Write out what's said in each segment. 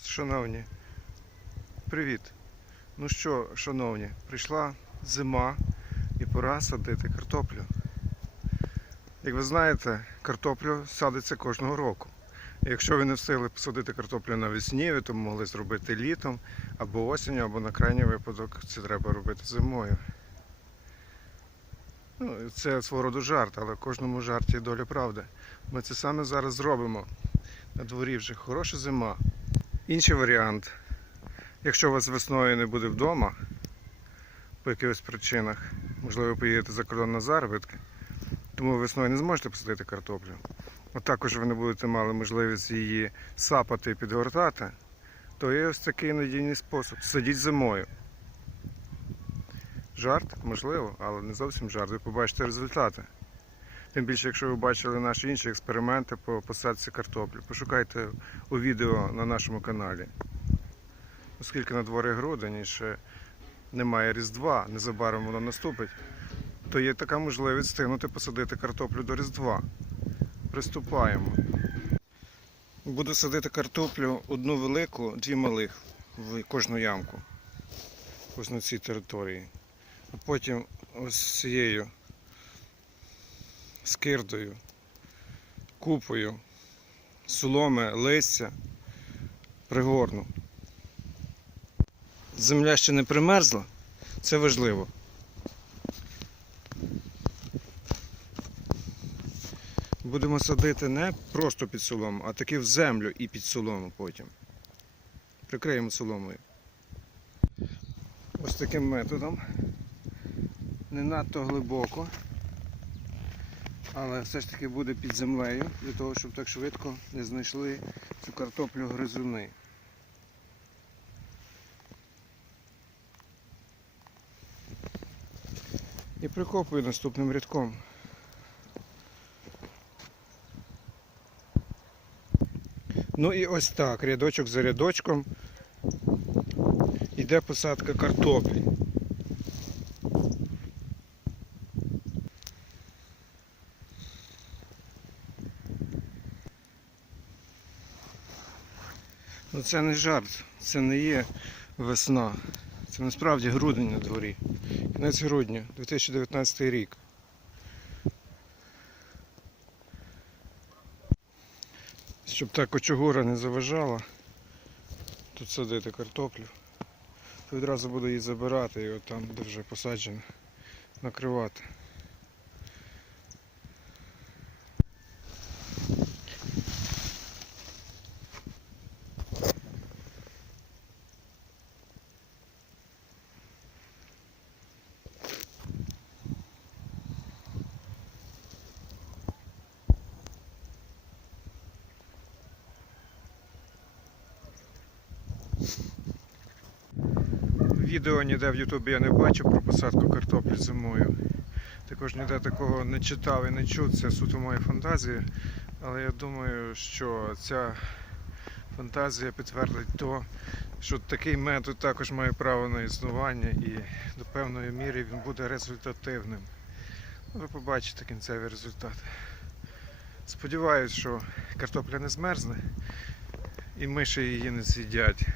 Шановні, привіт. Ну що, шановні, прийшла зима і пора садити картоплю. Як ви знаєте, картоплю садиться кожного року. Якщо ви не встигли посадити картоплю навесні, ви то могли зробити літом або осінню, або на крайній випадок це треба робити зимою. Ну, це свого роду жарт, але в кожному жарті доля правди. Ми це саме зараз зробимо. На дворі вже хороша зима. Інший варіант. Якщо у вас весною не буде вдома, по якихось причинах, можливо, ви поїдете за кордон на заробітки, тому весною не зможете посадити картоплю. От також ви не будете мали можливість її сапати і підгортати, то є ось такий надійний спосіб. Садіть зимою. Жарт, можливо, але не зовсім жарт. Ви побачите результати. Тим більше, якщо ви бачили наші інші експерименти по посадці картоплі, пошукайте у відео на нашому каналі. Оскільки на дворі грудень і ще немає Різдва, незабаром воно наступить, то є така можливість встигнути посадити картоплю до Різдва. Приступаємо. Буду садити картоплю одну велику, дві малих в кожну ямку. Ось на цій території. А потім ось цією скирдою, купою, соломи, листя пригорну. Земля ще не примерзла, це важливо. Будемо садити не просто під солому, а таки в землю і під солому потім. Прикриємо соломою. Ось таким методом. Не надто глибоко але все ж таки буде під землею, для того, щоб так швидко не знайшли цю картоплю гризуни. І прикопую наступним рядком. Ну і ось так, рядочок за рядочком йде посадка картоплі. Це не жарт, це не є весна. Це насправді грудень на дворі. Кінець грудня, 2019 рік. Щоб та кочугура не заважала тут садити картоплю, то відразу буду її забирати і от там, де вже посаджено, накривати. Відео ніде в Ютубі я не бачив про посадку картоплі зимою. Також ніде такого не читав і не чув, це суто моя фантазія. Але я думаю, що ця фантазія підтвердить то, що такий метод також має право на існування і до певної міри він буде результативним. Ви побачите кінцеві результати. Сподіваюсь, що картопля не змерзне і миші її не з'їдять.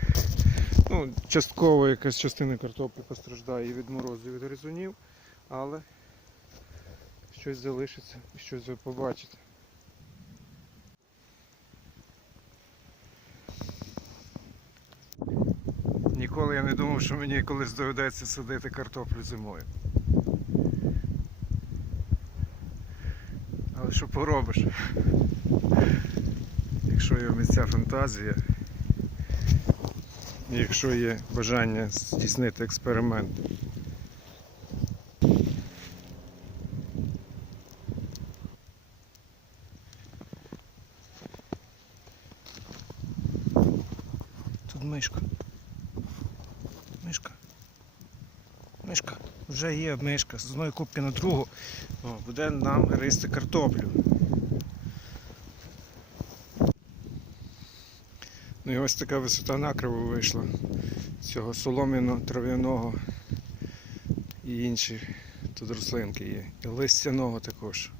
Ну, частково якась частина картоплі постраждає і від морозу, і від гризунів, але щось залишиться і щось ви побачите. Ніколи я не думав, що мені колись доведеться садити картоплю зимою. Але що поробиш? Якщо є в місця фантазія, якщо є бажання здійснити експеримент. Тут мишка. Мишка. Мишка. Вже є мишка. З одної кубки на другу. Буде нам гристи картоплю. Ну і ось така висота накриву вийшла цього солом'яно-трав'яного і інші тут рослинки є. І листяного також.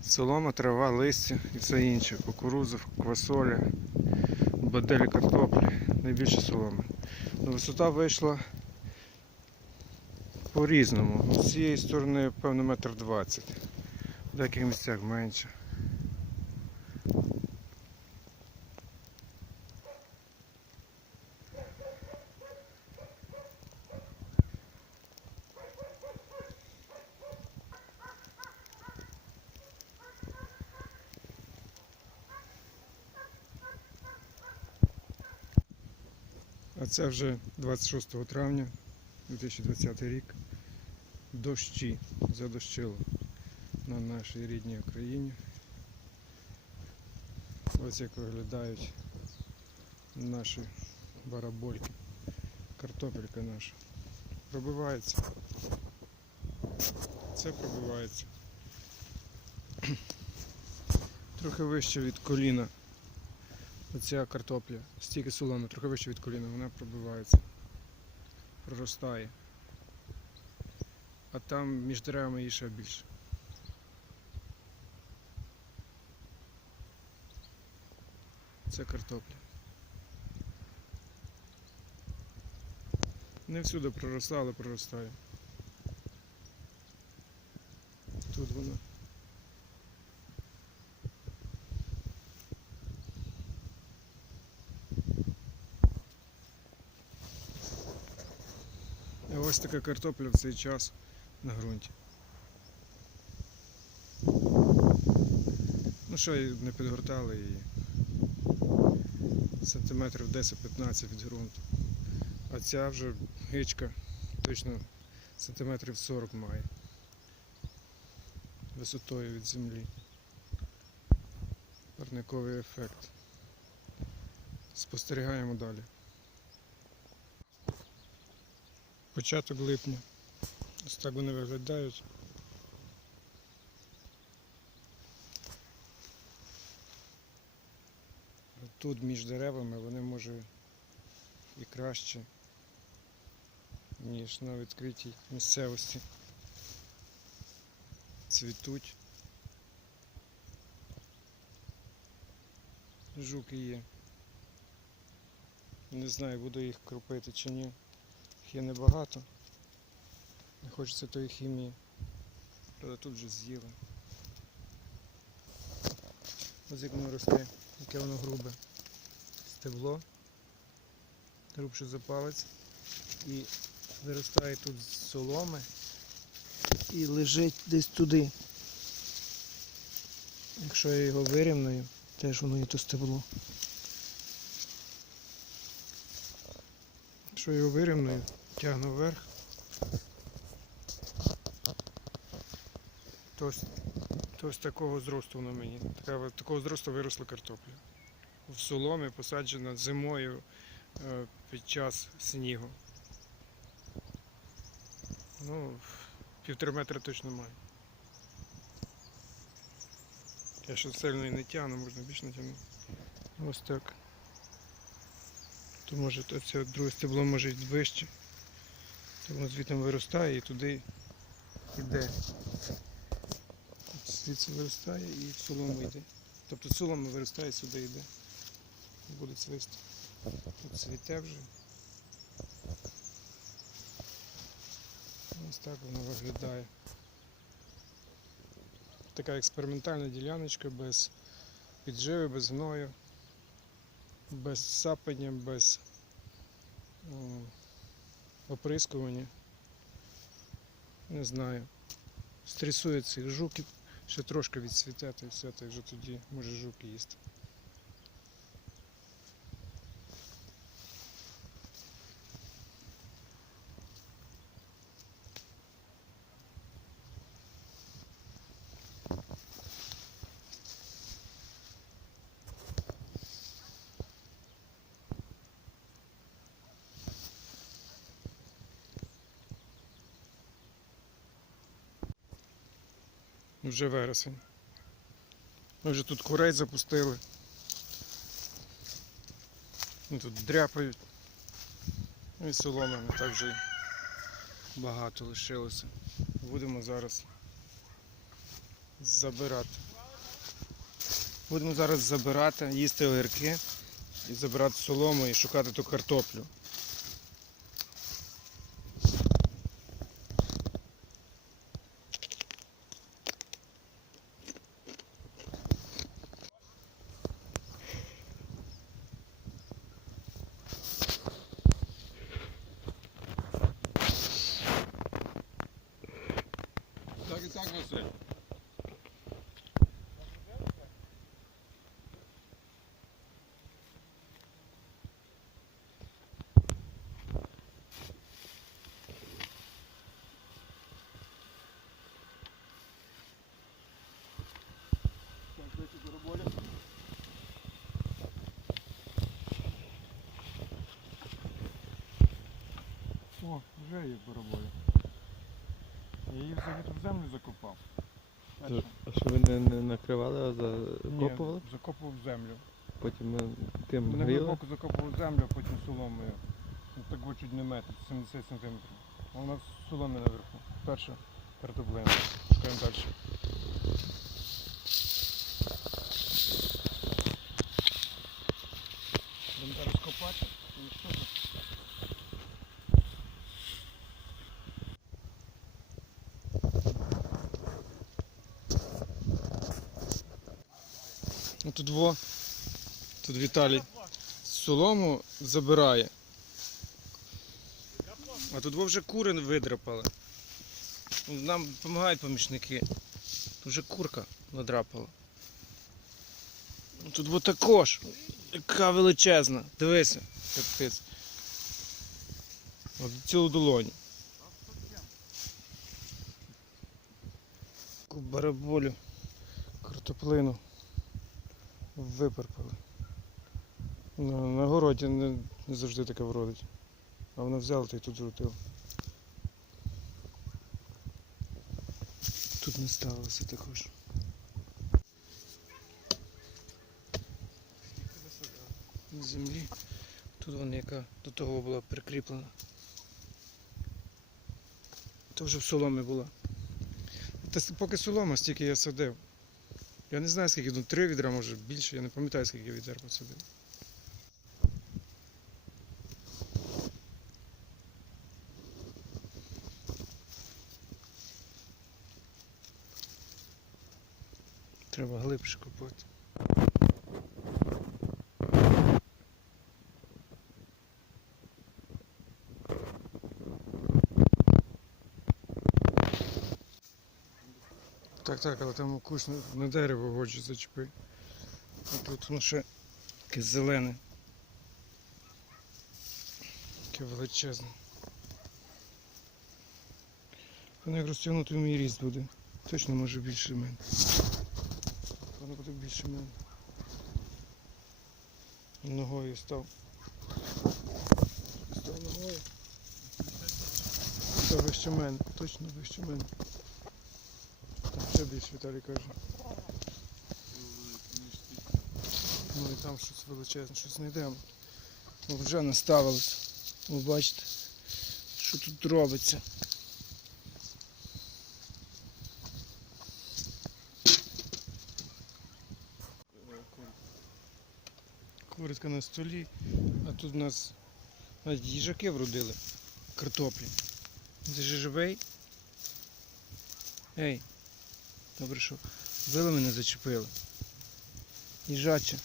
Солома, трава, листя і все інше. Кукурудза, квасоля, баделі картоплі. Найбільше соломи. Ну, висота вийшла по-різному. З цієї сторони, певно, метр двадцять. В деяких місцях менше. А це вже 26 травня 2020 рік. Дощі задощило на нашій рідній Україні. Ось як виглядають наші барабольки. Картопелька наша. Пробивається. Це пробивається. Трохи вище від коліна. Оця картопля, стільки соломи, трохи вище від коліна, вона пробивається, проростає. А там між деревами її ще більше. Це картопля. Не всюди проросла, але проростає. Тут вона. А ось така картопля в цей час на ґрунті. Ну що, і не підгортали її. Сантиметрів 10-15 від ґрунту. А ця вже гичка точно сантиметрів 40 має. Висотою від землі. Парниковий ефект. Спостерігаємо далі. Початок липня. Ось так вони виглядають. Тут між деревами вони може і краще, ніж на відкритій місцевості. Цвітуть. Жуки є. Не знаю, буду їх кропити чи ні. Їх є небагато. Не хочеться тої хімії. Але тут вже з'їли. Ось як воно росте, яке воно грубе. Стебло. Грубше за палець. І виростає тут з соломи і лежить десь туди. Якщо я його вирівную, теж воно і то стебло. Якщо його вирівную, тягну вверх, то ось, то ось такого зросту воно мені. Такого зросту виросла картопля. В соломі посаджена зимою е, під час снігу. Ну, півтора метра точно має. Я ще сильно і не тягну, можна більше натягнути. Ось так. То може це друге стебло може йти вище. То воно звідти виростає і туди йде. Звідси виростає і в солому йде. Тобто солома виростає сюди йде. Буде цвісти. Тут цвіте вже. Ось так воно виглядає. Така експериментальна діляночка без підживи, без гною, без сапання, без о, оприскування. Не знаю. Стресує цих жуків, ще трошки відсвітати та і все, та вже тоді може жук їсти. Вже вересень. Ми вже тут курей запустили. Ну, тут дряпають. Ну і соломи так вже багато лишилося. Будемо зараз забирати. Будемо зараз забирати, їсти огірки і забирати солому і шукати ту картоплю. Так і так, Василь. Так, дайте бараболя. О, вже є бараболя. Я її взагалі в землю закопав. А що ви не, не накривали, а Ні, закопували? закопував землю. Потім е, тим Мене гріли? глибоко закопував землю, а потім соломою. Ну, так от чуть не метр, 70 сантиметрів. А у нас соломи наверху. Перша картоплина. Шукаємо далі. Будемо зараз копати. і що тут? Ну тут во. Тут Віталій солому забирає. А тут во вже кури видрапали. Нам допомагають помічники. Тут вже курка надрапала. Ну, Тут во також. Яка величезна. Дивися, капець. От цілу долоню. Таку бараболю, картоплину виперпали. На, городі не, завжди таке вродить. А вона взяла та й тут зрутила. Тут не ставилося також. Землі. Тут вона яка до того була прикріплена. То вже в соломі була. Та поки солома, стільки я садив. Я не знаю скільки, ну три відра, може більше, я не пам'ятаю скільки відер посадив. Треба глибше копати. Так, так, але там куш на, дерево годжу зачепи. І тут воно ще таке зелене. Таке величезне. Воно як розтягнути мій ріст буде. Точно може більше мене. Воно буде більше мене. Ногою став. Став ногою. Став вище мене, точно вище мене. Ще Віталій каже. Ну і там щось величезне, щось знайдемо. О, вже наставилось. Ви бачите, що тут робиться. Куритка на столі, а тут у нас навіть їжаки вродили. Картоплі. Ти ж живий? Ей, добре, що вили мене зачепили. Їжаче.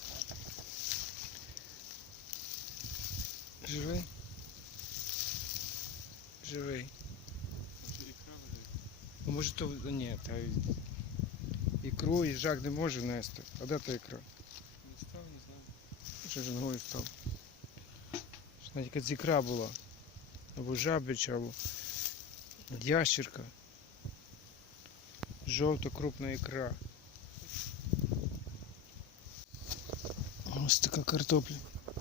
Живий? Живий. Ну, може то. Ні, та ікру їжак не може нести. А де та ікра? Не став, не знаю. Що ж ногою став? Що навіть якась ікра була. Або жабич, або ящерка. Жовта крупна ікра. Ось така картопля.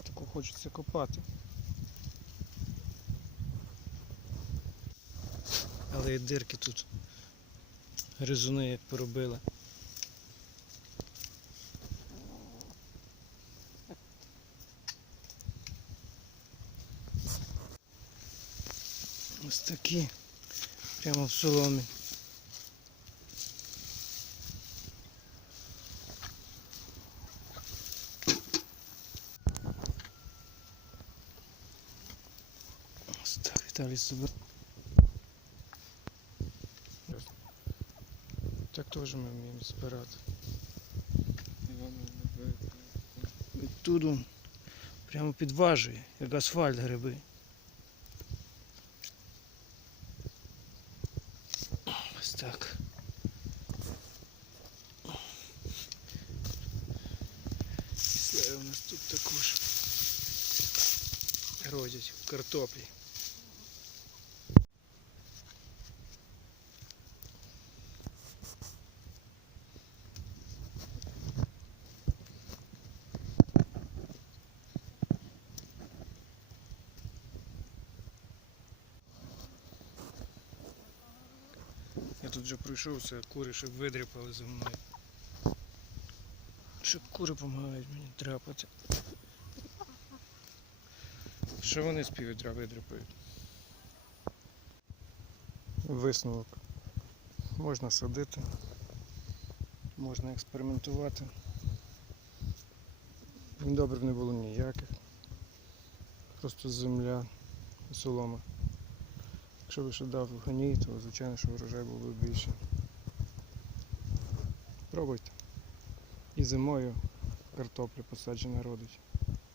Таку хочеться копати. Але і дирки тут. Гризуни як поробили. Ось такі. Прямо в соломі. Віталій собі. Так теж ми вміємо збирати. Іван називається. Туду прямо підважує, як асфальт гриби. Ось так. Після у нас тут також родять картоплі. Тут вже пройшовся, кури ще видріпали за мною. Ще кури допомагають мені драпати. Що вони з піввідра видріпають? Висновок. Можна садити, можна експериментувати. Добрив не було ніяких. Просто земля і солома. Якщо ще дав гоній, то звичайно, що врожай було б більше. Пробуйте. І зимою картопля посаджена родить.